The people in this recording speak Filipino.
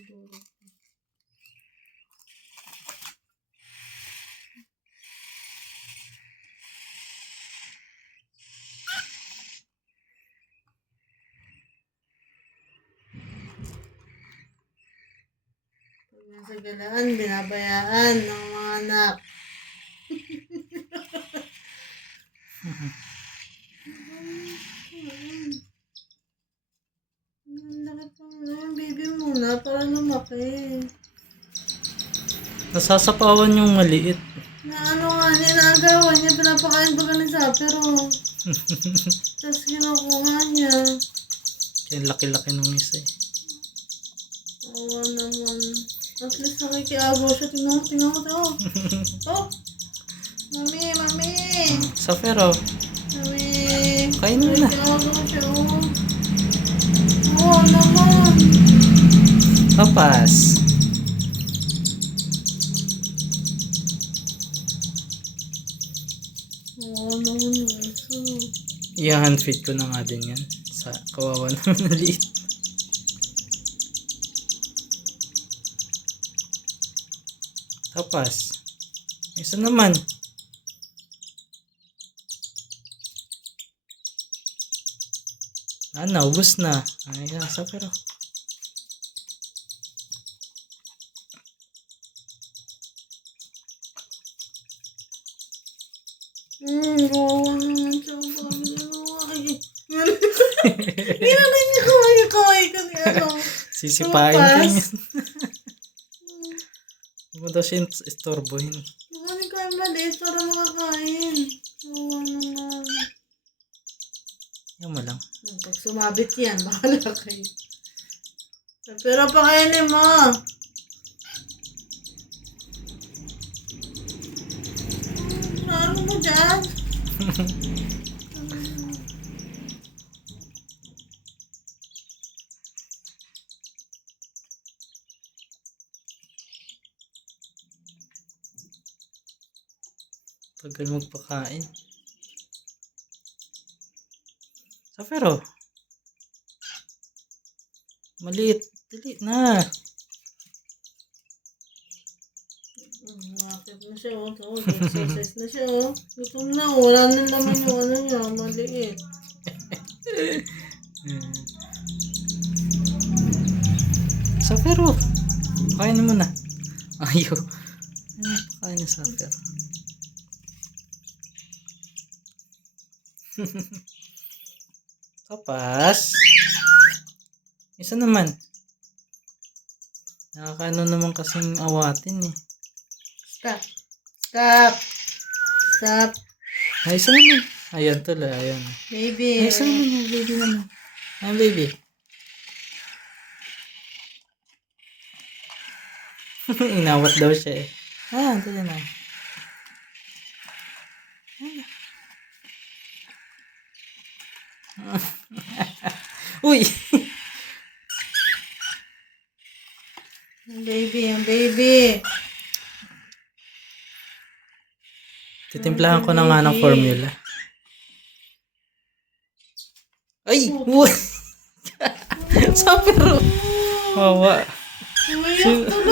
Sa galaan, binabayaan ng mga anak. Baby muna para lumaki. Nasasapawan yung maliit. Na ano nga niya, naagawan niya, pinapakain ba ka ni Sapero? Tapos kinukuha niya. Kaya laki-laki nung isa eh. Oo naman. At least nakikiagaw siya. Tingnan mo to. Oh! Mami! Sapero, Mami! kain mo na. Nakikiagaw siya, oh. Oo naman. Papas. Oo naman yung isa. I-hand feed ko na nga din yan. Sa kawawa naman na liit. Tapas. Isa naman. Naubos na. Ay, nasa pero. Oo naman siya. Ginagay niya kaway ko ni ano. Sisipain ka Tapas. niyan. Hindi mo daw siya istorbohin. Kukunin ko yung maliit para makakain. Oo naman. Yan mo lang. Pag sumabit yan, bahala kayo. Pero pakainin mo. Ano mo dyan? Tagal magpakain. Sapero. Maliit. Dali na. Makakit na siya, oh. Exercise na siya, oh. Gutom na, oh. Wala na naman yung ano niya, maliit. Sapero. Kainin mo na. Ayaw. Pakain niya Sapero. Tapas. Isa naman. Nakakaano naman kasing awatin eh. Stop. Ay, isa naman. Ayan tuloy, ayan. Baby. Ay, isa naman yung baby naman. Ayan, baby. Inawat daw siya eh. Ayan, tuloy na. Uy! Yung baby. Titimplahan ko na nga ng formula. Ay! Uy! Sapero! Wawa. Umiyak